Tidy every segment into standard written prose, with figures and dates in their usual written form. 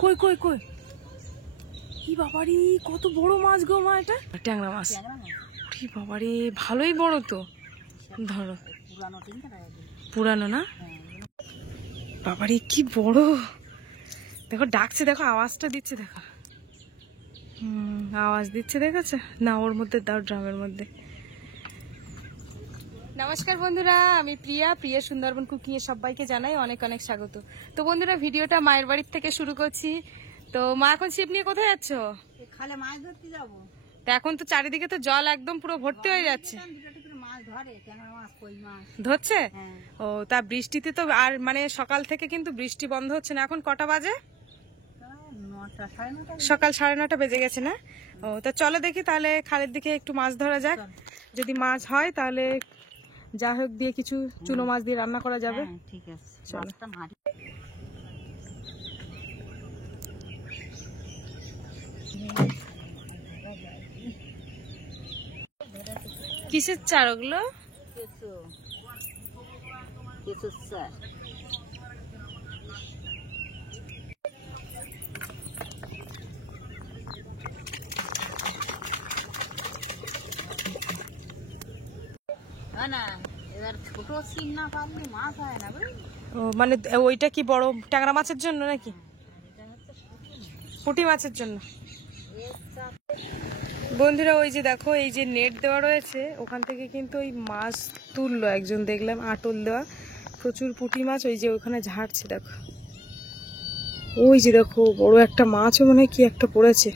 কই কই কই কি বাবারি, কত বড় মাছ গো মা, এটা ট্যাংরা মাছ। কি বাবারি, ভালোই বড় তো। ধরো, পুরানো না বাবারি, কি বড়। দেখো ডাকছে, দেখো আওয়াজটা দিচ্ছে, দেখো আওয়াজ দিচ্ছে, দেখেছো না? ওর মধ্যে দাও, ড্রামের মধ্যে। নমস্কার বন্ধুরা, আমি প্রিয়া সুন্দরবন কুকিং এ সবাইকে জানাই অনেক অনেক স্বাগত। তো বন্ধুরা, ভিডিওটা মায়ের বাড়ির থেকে শুরু করছি। তো মা এখন ছিপ নিয়ে কোথায় যাচ্ছ? খালে মাছ ধরতে যাবো। তো এখন তো চারিদিকে তো জল একদম পুরো ভর্তি হয়ে যাচ্ছে। মাছ ধরে, ট্যাংরা মাছ, কই মাছ ধরছে? হ্যাঁ। ও, তা বৃষ্টিতে তো আর মানে সকাল থেকে কিন্তু বৃষ্টি বন্ধ হচ্ছে না। এখন কটা বাজে? সকাল 9:30 বেজে গেছে না? ও, তা চলো দেখি তাহলে খালের দিকে একটু মাছ ধরা যাক। যদি মাছ হয় তাহলে যা হোক দিয়ে কিছু চুনো মাছ দিয়ে রান্না করা যাবে। ঠিক আছে, চলো। কিসের চার ওগুলো? ছোট সিম না পারলে মাছ হয় না। ও, মানে ওইটা কি বড় ট্যাংরা মাছের জন্য নাকি পুঁটি মাছের জন্য? বন্ধুরা, ওই যে দেখো, এই যে নেট দেওয়া রয়েছে, ওখান থেকে কিন্তু ওই মাছ তুললো একজন, দেখলাম আটল দেওয়া, প্রচুর পুঁটি মাছ। ওই যে ওখানে ঝাড়ছে, দেখো ওই যে দেখো বড় একটা মাছও মনে হয় কি একটা পড়েছে।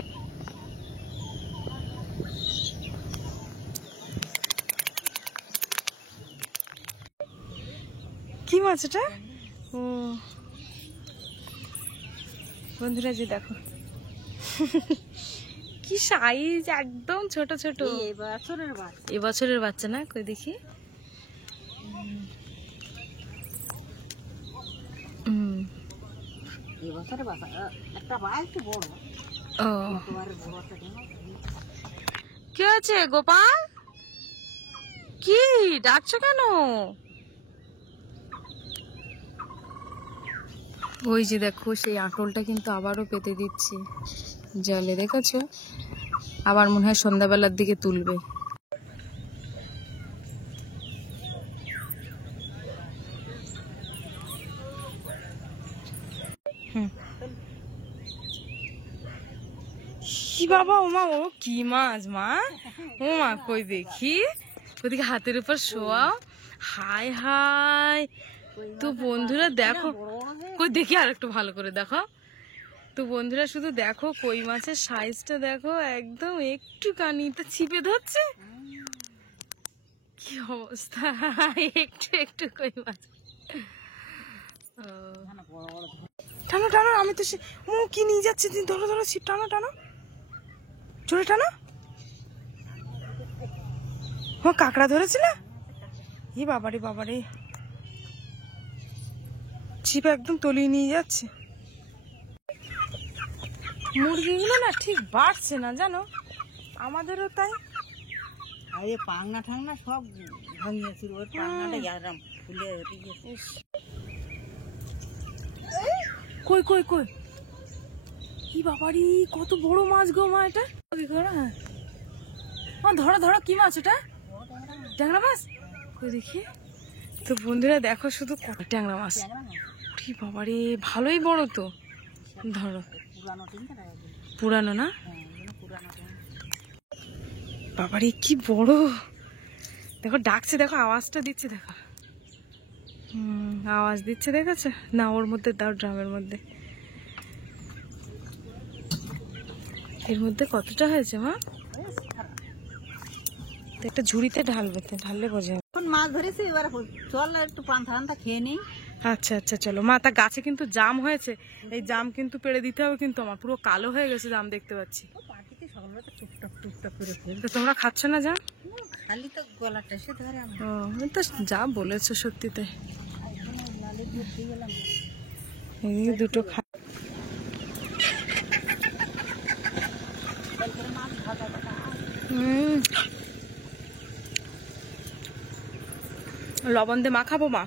কি মাছ এটা? ও বন্ধুরা, যে দেখো কি সাইজ, একদম ছোট ছোট। এবছরের বাচ্চা না? কই দেখি। কি আছে গোপাল, কি ডাকছো কেন? ওই যে দেখো, সেই আটলটা কিন্তু আবারও পেতে দিচ্ছি জলে, দেখেছো? আবার মনে হয় সন্ধ্যাবেলার দিকে তুলবে। কি বাবা, ওমা, ও কি মাছ মা? ওমা, কই দেখি, ওদিকে হাতের উপর শোয়া। হাই হাই, তো বন্ধুরা দেখো, কই দেখি আর একটু ভালো করে দেখো। তো বন্ধুরা শুধু দেখো, কই মাছের সাইজটা দেখো, একদম একটুখানি তো ছিপে ধরছে। কি অবস্থা, একটু একটু কই মাছ। টানো টানো, আমি তো কি নিয়ে যাচ্ছে, ধরো ধরো ছিপ, টানো টানো, জোরে টানো। ও, কাঁকড়া ধরেছিল? ই বাবারে বাবারে, ছিপ একদম তলিয়ে নিয়ে যাচ্ছে। মুরগিগুলো না ঠিক বাড়ছে না, জানো? আমাদেরও তাই। আরে পাংনা ঠাংনা সব ভাঙিয়েছিল, ওই পাংনাটা ইয়ারাম ফুলে গেছে। কই কই কই কি বাবারি, কত বড় মাছ গো মা, এটা? হ্যাঁ, ধরো ধরো, কি মাছ এটা? ট্যাংরা মাছ? কই দেখি। তো বন্ধুরা দেখো, শুধু কত ট্যাংরা মাছ। কি বাবারি, ভালোই বড় তো। ধরো, পুরানো না বাবারি, কি বড়। দেখো ডাকছে, দেখো আওয়াজটা দিচ্ছে, দেখো আওয়াজ দিচ্ছে, দেখেছো না? ওর মধ্যে দাও, ড্রামের মধ্যে। এর মধ্যে কতটা হয়েছে মা? একটা ঝুড়িতে ঢালবে, ঢাললে বোঝা যাবে। এখন মাছ ধরেছি, এবার চল একটু পান্তা পান্তা খেয়ে নিই। আচ্ছা আচ্ছা, চলো মা। তা গাছে কিন্তু জাম হয়েছে, এই জাম কিন্তু পেড়ে দিতে হবে, কিন্তু আমার পুরো কালো হয়ে গেছে জাম, দেখতে পাচ্ছি। টুকটাক টুকটাক করে তো তোমরা খাচ্ছ না জাম? খালি তো গলাটা সে ধরে। ও, তো যা বলেছো সত্যি তাই। এই দুটো খা। লবণ দিয়ে মাখাবো মা।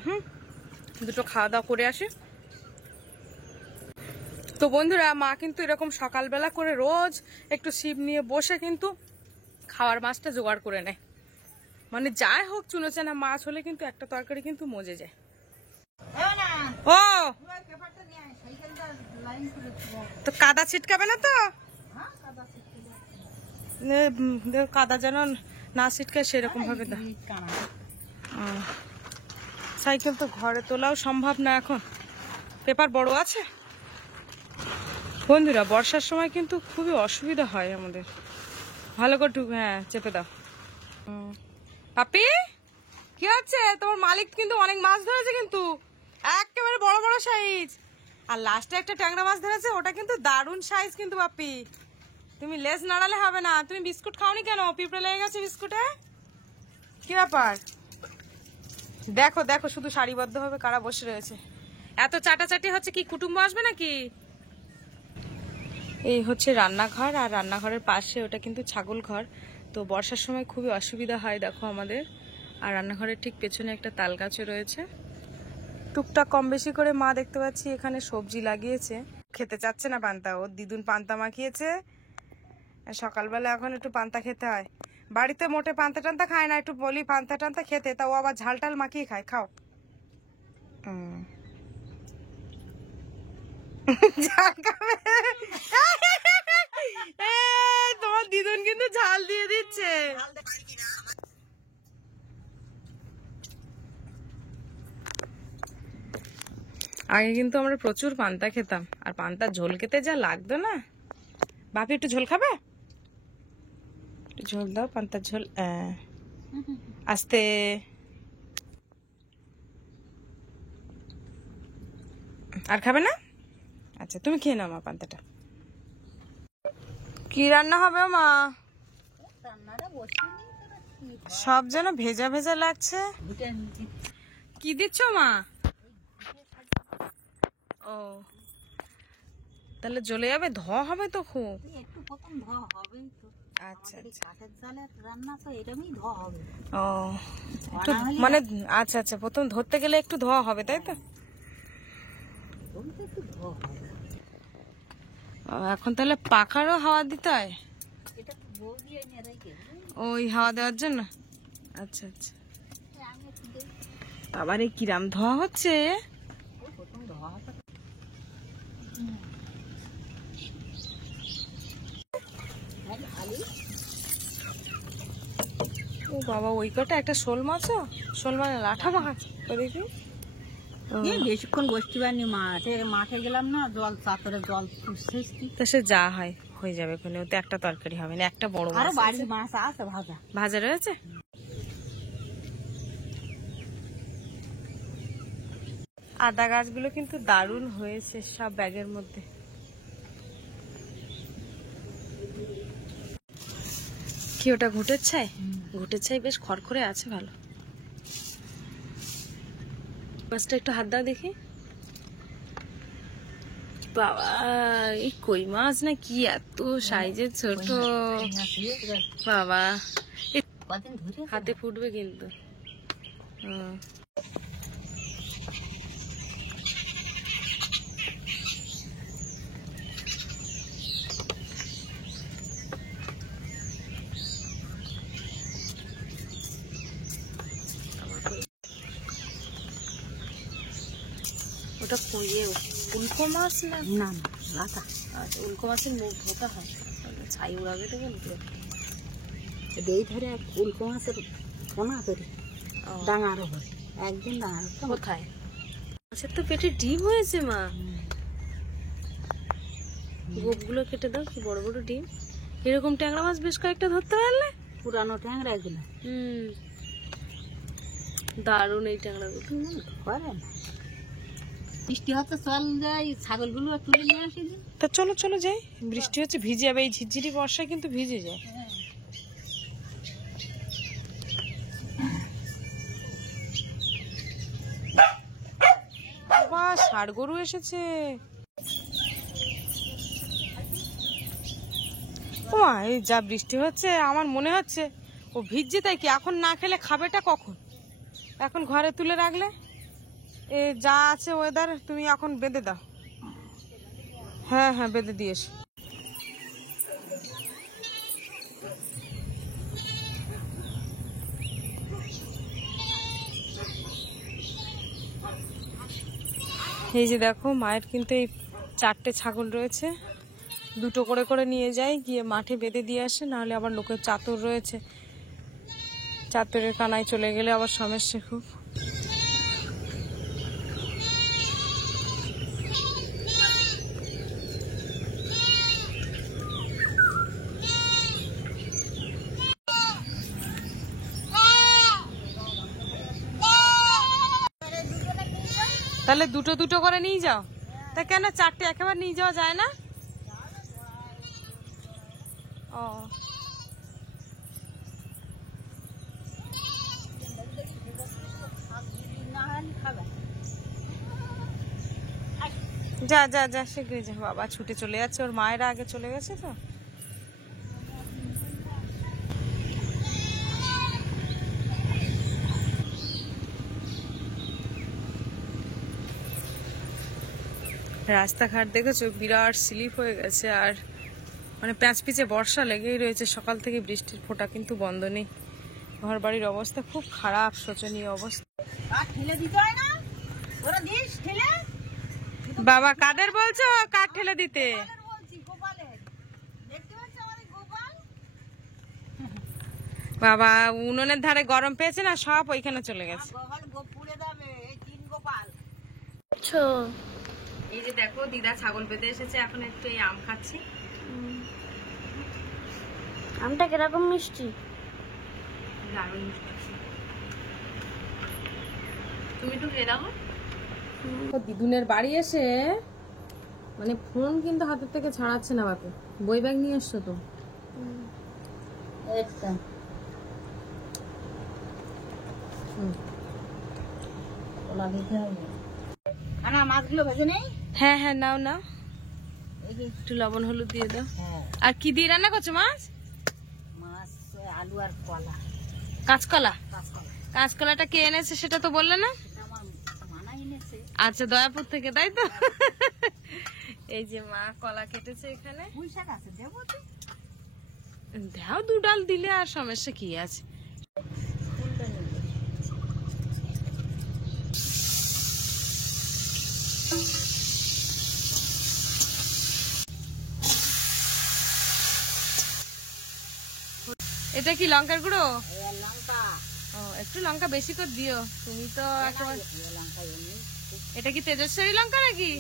দুটো খাওয়া দাওয়া করে আসে। তো বন্ধুরা, মা কিন্তু এরকম সকালবেলা করে রোজ একটু ছিপ নিয়ে বসে কিন্তু খাওয়ার মাছটা জোগাড় করে নেয়। মানে যাই হোক, চুনোচানা মাছ হলে কিন্তু একটা তরকারি কিন্তু মজে যায়। ও তো কাদা ছিটকাবে না তো? কাদা যেন না ছিটকায় সেরকম ভাবে দাও। সাইকেল তো ঘরে তোলাও সম্ভব না এখন, পেপার বড় আছে। বন্ধুরা, বর্ষার সময় কিন্তু খুবই অসুবিধা হয় আমাদের। ভালো করে হ্যাঁ চেপে দাও। পাপি, কি হচ্ছে? তোমার মালিক কিন্তু অনেক মাছ ধরেছে, কিন্তু একেবারে বড় বড় সাইজ। আর লাস্টে একটা ট্যাংরা মাছ ধরেছে, ওটা কিন্তু দারুণ সাইজ কিন্তু। পাপি, তুমি লেজ নাড়ালে হবে না। তুমি বিস্কুট খাওনি কেন? পিঁপড়ে লেগে গেছে বিস্কুটে, কি ব্যাপার? দেখো দেখো, শুধু সারিবদ্ধ ভাবে কারা বসে রয়েছে। এত চাটাচাটি হচ্ছে, কি কুটুম্ব আসবে নাকি? এই হচ্ছে রান্নাঘর, আর রান্নাঘরের পাশে ওটা কিন্তু ছাগল ঘর। তো বর্ষার সময় খুবই অসুবিধা হয় দেখো আমাদের। আর রান্নাঘরের ঠিক পেছনে একটা তাল গাছও রয়েছে। টুকটাক কম বেশি করে মা দেখতে পাচ্ছি এখানে সবজি লাগিয়েছে। খেতে চাচ্ছে না পান্তা, ওর দিদুন পান্তা মাখিয়েছে। সকালবেলা এখন একটু পান্তা খেতে হয়। বাড়িতে মোটে পান্তা টান্তা খায় না, একটু বলি পান্তা টান্তা খেতে, তা ও আবার ঝাল টাল মাখিয়ে খায়। খাও। তোমার দিদুন কিন্তু ঝাল দিয়ে দিচ্ছে। আগে কিন্তু আমরা প্রচুর পান্তা খেতাম, আর পান্তার ঝোল খেতে যা লাগতো না। বাপি, একটু ঝোল খাবে? একটু ঝোল দাও, পান্তার ঝোল। আস্তে। আর খাবে না? আচ্ছা, তুমি খেয়ে নাও মা পান্তাটা। কি রান্না হবে মা? সব যেন ভেজা ভেজা লাগছে। কি দিচ্ছ মা? ও, তাহলে জ্বলে যাবে, ধোয়া হবে তো খুব। একটু প্রথম ধোয়া হবেই তো। আচ্ছা কাঠের জালের রান্না তো এরকমই ধোয়া হবে। ও, মানে আচ্ছা আচ্ছা, প্রথম ধরতে গেলে একটু ধোয়া হবে, তাই তো? একটু ধোয়া হবে। এখন তাহলে পাখারও হাওয়া দিতে হয়? এটা তো বৌদি এনে রেখে ওই হাওয়া দেওয়ার জন্য। আচ্ছা আচ্ছা। আবার এই কিরাম ধোয়া হচ্ছে। প্রথম ধোয়া হবে। ও বাবা, ওই কটা একটা শোল মাছও, শোল মানে লাঠা মাছ। দেখি বেশিক্ষণ বসতে পারিনি, মাঠে গেলাম না, জল চাতরে জল তুলছি। তা সে যা হয় হয়ে যাবে, ওখানে ওতে একটা তরকারি হবে না, একটা বড় আরো মাছ বাড়ির মাছ আছে ভাজা। ভাজা রয়েছে। আদা গাছগুলো কিন্তু দারুণ হয়েছে সব ব্যাগের মধ্যে। কি ওটা ঘুটের ছাই? ঘুটের ছাই বেশ খড়খড়ে আছে, ভালো। মাছটা একটু হাত দাও দেখি। বাবা, এই কই মাছ না কি, এত সাইজের ছোট। বাবা, হাতে ফুটবে কিন্তু। ওটা উল্কো মাছ না? না না, লাটা। আচ্ছা, উল্কো মাছের মুখ ধোকা হয়, ছাই উড়াবে তো বলতে। এই ধরে উল্কো মাছের পোনা করি ডাঙার উপরে, একদিন ডাঙার কোথায়? মাছের তো পেটে ডিম হয়েছে মা। গোপগুলো কেটে দাও, কি বড় বড় ডিম। এরকম ট্যাংরা মাছ বেশ কয়েকটা ধরতে পারলে। পুরানো ট্যাংরা এগুলো। দারুণ এই ট্যাংরাগুলো। করে না, বৃষ্টি হচ্ছে, চল যাই ছাগলগুলো তুলে নিয়ে আসি। তা চলো চলো যাই, বৃষ্টি হচ্ছে, ভিজে যাবে। এই ঝিরঝিরি বর্ষায় কিন্তু ভিজে যায়। বাবা, ষাড় গরু এসেছে। ওমা, এই যা বৃষ্টি হচ্ছে, আমার মনে হচ্ছে ও ভিজছে, তাই কি এখন না খেলে খাবেটা কখন? এখন ঘরে তুলে রাখলে এ যা আছে ওয়েদার, তুমি এখন বেঁধে দাও। হ্যাঁ হ্যাঁ বেঁধে দিয়েস। এই যে দেখো মায়ের কিন্তু এই 4টে ছাগল রয়েছে, 2টো করে করে নিয়ে যায়, গিয়ে মাঠে বেঁধে দিয়ে আসে, নাহলে আবার লোকের চাতর রয়েছে, চাতরের কানায় চলে গেলে আবার সমস্যা খুব। তাহলে 2টো করে নিয়ে যাও। তা কেন 4টে একেবারে নিয়ে যাওয়া যায় না? ও যা যা যা শীঘ্রই যা। বাবা ছুটে চলে যাচ্ছে, ওর মায়েরা আগে চলে গেছে তো। রাস্তাঘাট দেখেছো বিরাট স্লিপ হয়ে গেছে, আর মানে প্যাঁচ পিচে বর্ষা লেগেই রয়েছে, সকাল থেকে বৃষ্টির ফোঁটা কিন্তু বন্ধ নেই। ঘর বাড়ির অবস্থা খুব খারাপ, শোচনীয় অবস্থা। বাবা কাদের বলছো কাঠ ঠেলে দিতে? বাবা উনুনের ধারে গরম পেয়েছে না, সব ওইখানে চলে গেছে। এই যে দেখো দিদা ছাগল পেতে এসেছে, এখন একটু এই আম খাচ্ছি। আমটা কিরকম মিষ্টি, দারুণ মিষ্টি। তুমি একটু খেয়ে দাও। দিদুনের বাড়ি এসে মানে ফোন কিন্তু হাতের থেকে ছাড়াচ্ছে না। বাপে বই ব্যাগ নিয়ে এসছো তো? মাছগুলো ভেজে নেই? হ্যাঁ হ্যাঁ নাও নাও, একটু লবণ হলুদ দিয়ে দাও। আর কি দিয়ে রান্না করছো মাছ? মাছ আলু আর কলা। কাঁচকলা? কাঁচকলাটা কে এনেছে সেটা তো বললে না। আচ্ছা দয়াপুর থেকে, তাই তো? এই যে মা কলা কেটেছে এখানে। দাও 2 ডাল দিলে আর সমস্যা কি আছে। এটা কি লঙ্কার গুঁড়ো? ও একটু লঙ্কা বেশি করে দিও, তুমি তো একেবারে। এটা কি তেজস্বরী লঙ্কা নাকি?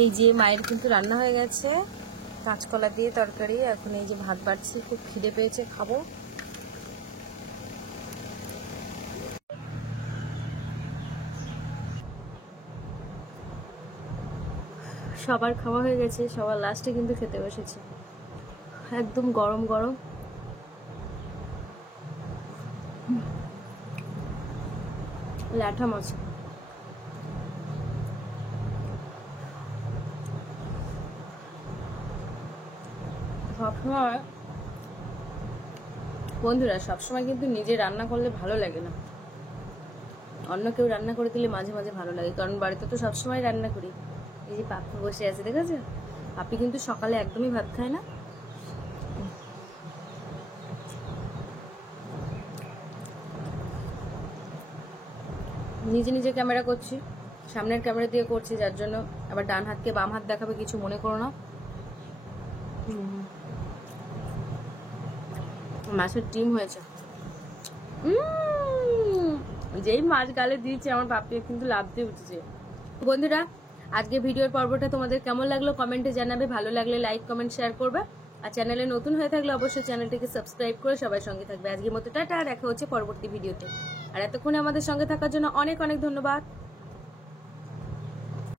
এই যে মায়ের কিন্তু রান্না হয়ে গেছে, কাঁচকলা দিয়ে তরকারি। এখন এই যে ভাত বাড়ছি, খুব খিদে পেয়েছে, খাবো। সবার খাওয়া হয়ে গেছে, সবার লাস্টে কিন্তু খেতে বসেছে, একদম গরম গরম। ল্যাঠা মাছ। সবসময় বন্ধুরা, সবসময় কিন্তু নিজে রান্না করলে ভালো লাগে না, অন্য কেউ রান্না করে দিলে মাঝে মাঝে ভালো লাগে, কারণ বাড়িতে তো সবসময় রান্না করি। এই যে পাপ্পু বসে আছে, দেখেছো? পাপ্পি কিন্তু সকালে একদমই ভাত খায় না। নিজে নিজে ক্যামেরা করছি, সামনের ক্যামেরা দিয়ে করছি, যার জন্য আবার ডান হাতকে বাম হাত দেখাবে, কিছু মনে করো না। মাছের ডিম হয়েছে, যেই মাছ গালে দিয়েছে আমার পাপ্পি কিন্তু লাফ দিয়ে উঠেছে। বন্ধুরা আজকে ভিডিওর পর্বটা তোমাদের কেমন লাগলো কমেন্টে জানাবে, ভালো লাগলে লাইক কমেন্ট শেয়ার করবে, আর চ্যানেলে নতুন হয়ে থাকলে অবশ্যই চ্যানেলটিকে সাবস্ক্রাইব করে সবাই সঙ্গে থাকবে। আজকের মতো টাটা, দেখা হচ্ছে পরবর্তী ভিডিওতে। আর এতক্ষণে আমাদের সঙ্গে থাকার জন্য অনেক অনেক ধন্যবাদ।